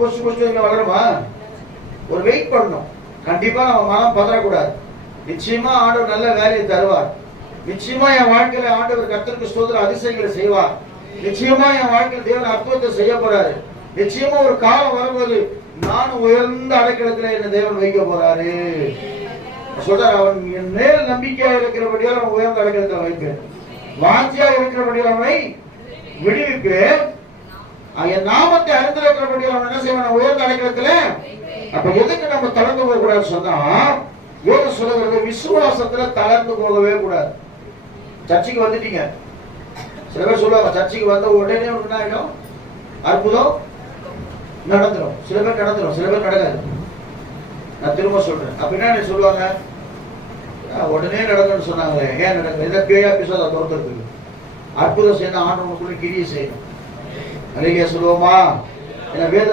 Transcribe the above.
பொச்சு வளருமா? ஒரு வெயிட் பண்ணணும். கண்டிப்பா நம்ம மனம் பதறக்கூடாது. நிச்சயமா ஆண்டவர் நல்ல வேலையை தருவார். நிச்சயமா என் வாழ்க்கையில ஆண்டவர் கர்த்தருக்கு ஸ்தோத்திர அதிசயங்களை செய்வார். நிச்சயமா என் வாழ்க்கையில் தேவன் அற்புதத்தை செய்ய போறாரு. நிச்சயமா ஒரு காலம் வரும்போது நான் உயர்ந்த அடைக்கலத்தில் என்ன தேவன் வைக்க போறாரு சொல்றாரு. அவன் என் மேல் நம்பிக்கையா இருக்கிறபடியால் அவன் உயர்ந்த அடைக்கலத்தில் வைப்பேன். வாஞ்சியா இருக்கிறபடியால் அவனை விடுவிப்பேன். என் நாமத்தை அறிந்திருக்கிறபடியால் அவன் என்ன செய்வான்? உயர்ந்த அடைக்கலத்தில். அப்ப எதுக்கு நம்ம தளர்ந்து போக கூடாது சொன்னா, வேதம் சொல்லுகிறது விசுவாசத்துல தளர்ந்து போகவே கூடாது. சர்ச்சைக்கு வந்துட்டீங்க, சில பேர் சொல்லுவாங்க சர்ச்சைக்கு வந்த உடனே என்ன ஆயிடும்? அற்புதம் நடந்துடும். சில பேர் நடந்துடும், சில பேர் நடக்காது. நான் திரும்ப சொல்றேன். அப்படின்னா என்ன சொல்லுவாங்க? உடனே நடக்கணும்னு சொன்னாங்களே, ஏன் நடக்குது? இதை பேயா பிசாசை துரத்துறதுக்கு. அற்புதம் செய்யணும், ஆண்டவனுக்குள்ள கிரியை செய்யணும். அழகிய சொல்லுவோமா? வேத